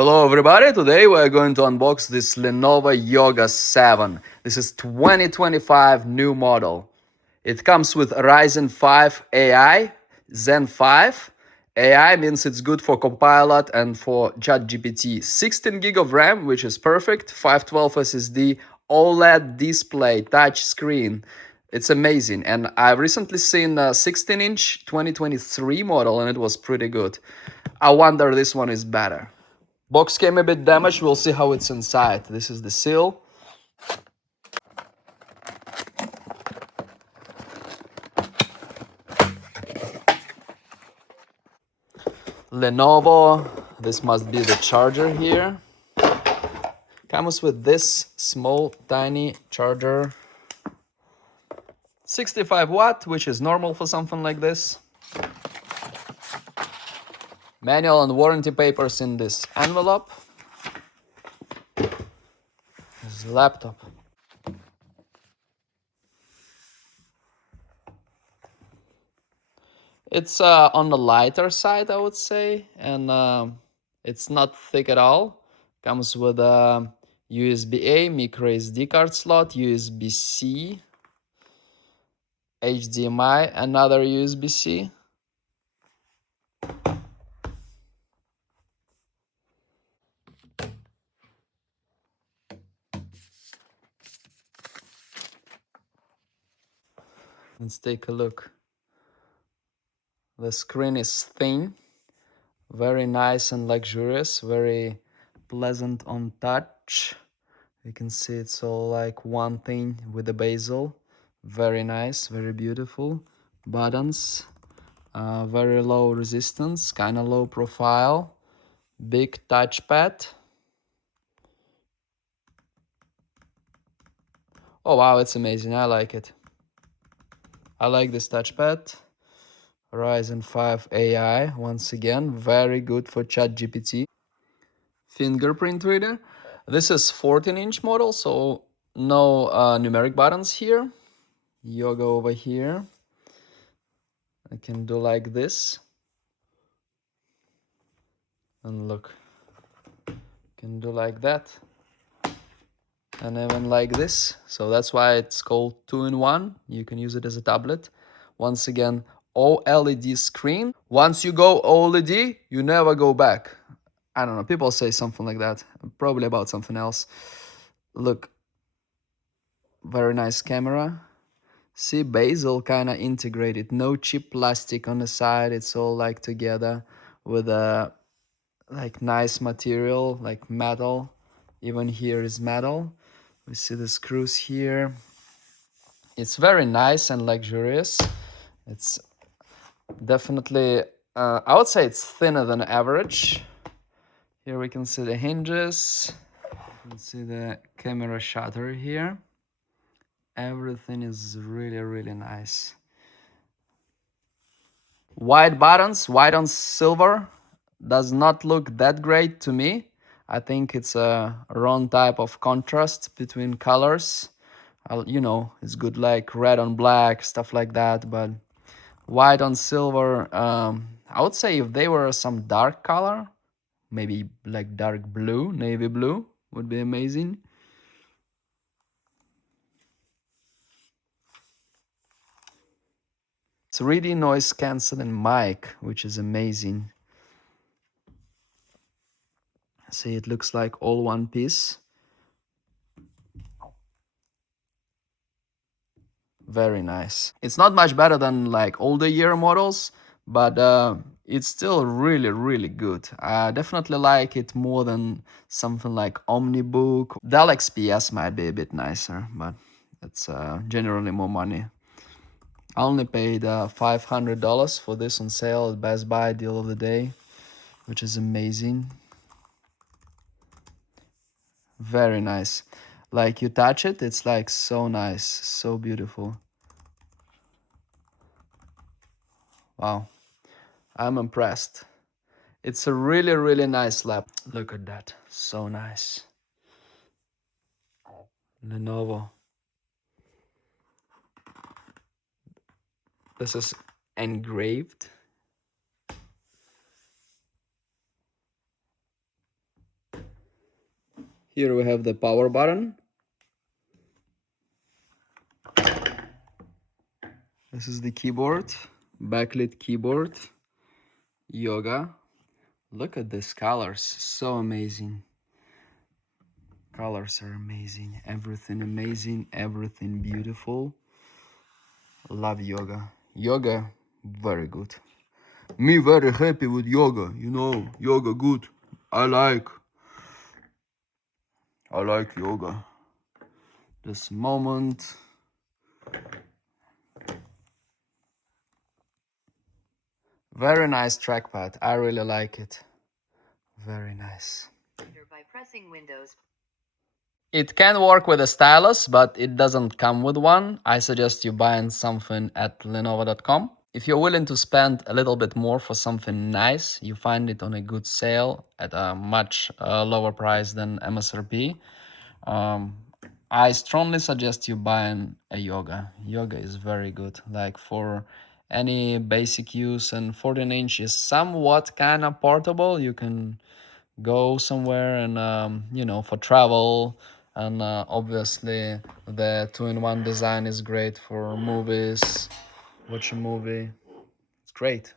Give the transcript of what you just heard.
Hello everybody, today we're going to unbox this Lenovo Yoga 7. This is 2025 new model. It comes with Ryzen 5 AI, Zen 5. AI means it's good for Copilot and for ChatGPT. 16 gig of RAM, which is perfect, 512 SSD, OLED display, touch screen. It's amazing. And I've recently seen a 16-inch 2023 model and it was pretty good. I wonder this one is better. Box came a bit damaged. We'll see how it's inside. This is the seal. Lenovo. This must be the charger here. Comes with this small, tiny charger. 65 watt, which is normal for something like this. Manual and warranty papers in this envelope. This laptop. It's on the lighter side, I would say, and it's not thick at all. Comes with a USB-A, micro SD card slot, USB-C, HDMI, another USB-C. Let's take a look. The screen is thin, very nice and luxurious, very pleasant on touch. You can see it's all like one thing with the bezel. Very nice, very beautiful. Buttons, very low resistance, kind of low profile. Big touchpad. Oh wow, it's amazing. I like it. I like this touchpad. Ryzen 5 AI, once again, very good for ChatGPT. Fingerprint reader. This is 14-inch model, so no numeric buttons here. Yoga over here. I can do like this. And look, can do like that. And even like this. So that's why it's called 2-in-1. You can use it as a tablet. Once again, OLED screen. Once you go OLED, you never go back. I don't know, people say something like that. Probably about something else. Look, very nice camera. See, bezel kind of integrated. No cheap plastic on the side. It's all like together with a like nice material, like metal. Even here is metal. We see the screws here. It's very nice and luxurious. It's definitely, I would say it's thinner than average. Here we can see the hinges. You can see the camera shutter here. Everything is really nice. White buttons, white on silver. Does not look that great to me. I think it's a wrong type of contrast between colors. You know, it's good like red on black, stuff like that, but white on silver, I would say if they were some dark color, maybe like dark blue, navy blue, would be amazing. It's 3D noise cancelling mic, which is amazing. See, it looks like all one piece. Very nice. It's not much better than like older year models, but it's still really good. I definitely like it more than something like Omnibook. Dell XPS might be a bit nicer, but it's generally more money. I only paid $500 for this on sale at Best Buy deal of the day, which is amazing. Very nice. Like you touch it, it's like so nice, so beautiful. Wow, I'm impressed. It's a really nice lap. Look at that, so nice. Lenovo. This is engraved. Here we have the power button. This is the keyboard, backlit keyboard, yoga. Look at these colors, so amazing. Colors are amazing, everything beautiful. Love yoga. Yoga, very good. Me very happy with yoga, you know, yoga good. I like yoga. This moment. Very nice trackpad. I really like it. Very nice. By pressing Windows. It can work with a stylus, but it doesn't come with one. I suggest you buying something at Lenovo.com. If you're willing to spend a little bit more for something nice, you find it on a good sale at a much lower price than MSRP. Um, I strongly suggest you buying a yoga. Yoga is very good, like for any basic use, and 14-inch is somewhat kind of portable. You can go somewhere and you know, for travel, and obviously the two-in-one design is great for movies. Watch a movie, it's great.